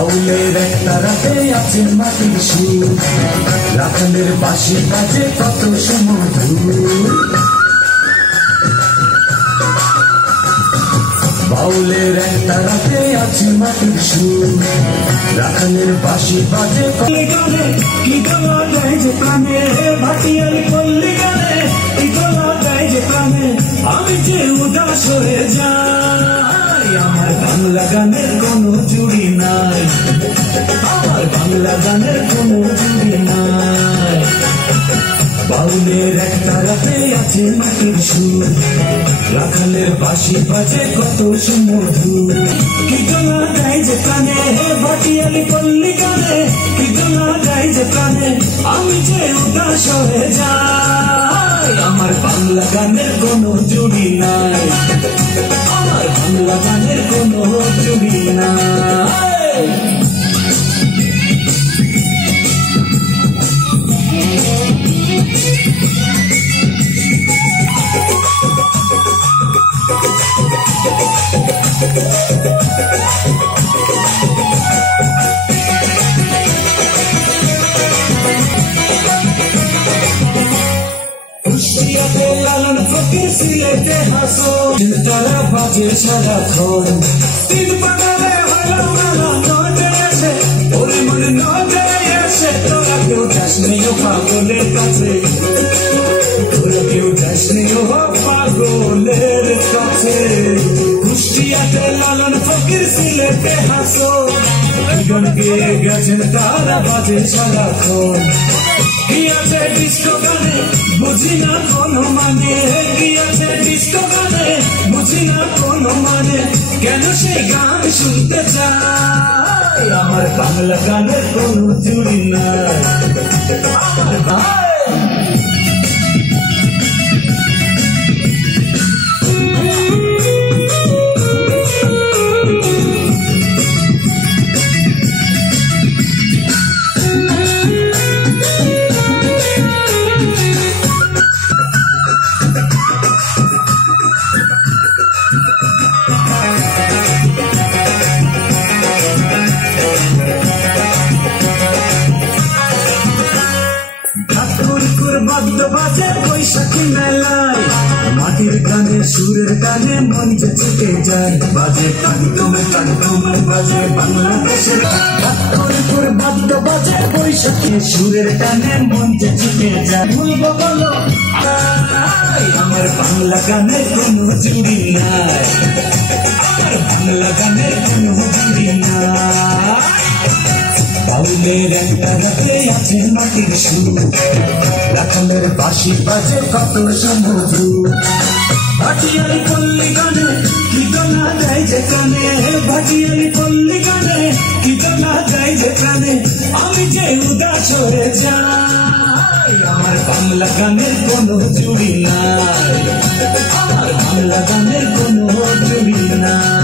বাউলের একটা রাতে আছে মাটির সুর, রাখালের বাঁশি বাজে কত সুমধুর। বাউলের একটা রাতে আছে মাটির সুর, রাখালের বাঁশি বাজে গানে কি গলা গায় যে প্রাণে, ভাটিয়ালি পল্লী গানে কি গলা গায় যে প্রাণে, আমি যে উদাস হয়ে যাই। আমার বাংলা গানের কোনো জুড়ি নাই, আমার বাংলা গানের কোনো জুড়ি নাই। বাউলের একটা রাতে আছে মাটির সুর, রাখালের বাঁশি বাজে কত সুমধুর। কি গলা গায় যে প্রাণে, ভাটিয়ালি পল্লী গানে কি গলা গায় যে প্রাণে, আমি যে উদাস হয়ে যাই। আমার বাংলা গানের কোনো জুড়ি নাই, আমার বাংলা গানের কোনো জুড়ি নাই। কুষ্টিয়াতে লালন ফকির, সিলেটে হাসন, তারা বাজে সারাক্ষণ। তিন পাগালে হলাম নানা নজরে আসে, ওরে মনে নজরে আসে। তোরা কেউ যাস নেই ও পাগলের কাছে, তোরা কেউ যাস নেই ও পাগলের কাছে। কুষ্টিয়াতে লালন ফকির, সিলেটে হাসন, গান গেয়ে গেছেন তারা বাজে সারাক্ষণ। কি আছে ডিস্কো গানে বুঝি না কোনো মানে, কি আছে ডিস্কো গানে বুঝি না কোনো মানে, কেন সেই গান শুনতে চাই। আমার বাংলা গানের কোনো জুড়ি নাই, আমার বাদ্য বাজে বৈশাখী মেলায়, মাটির গানে সুরের গানে মন যে ছুটে যায়। বাজে কান্টুমে কান্টুমে বাজে বাংলাদেশের বাদ্য বাজে বৈশাখী সুরের গানে মন যে ছুটে যায়। বলবো বলো আমার বাংলা গানের কোনো জুড়ি নাই, আমার বাংলা গানের কোনো জুড়ি নাই। বাউলের একটা রাতে আছে মাটির সুর, রাখালের বাঁশি বাজে কত সুমধুর। ভাটিয়ালি পল্লী গানে কি গলা গায় যে প্রাণে, ভাটিয়ালি পল্লী গানে কি গলা গায় যে প্রাণে, আমি যে উদাস হয়ে যাই। আমার বাংলা গানের কোনো জুড়ি নাই, আমার বাংলা গানের কোনো জুড়ি নাই।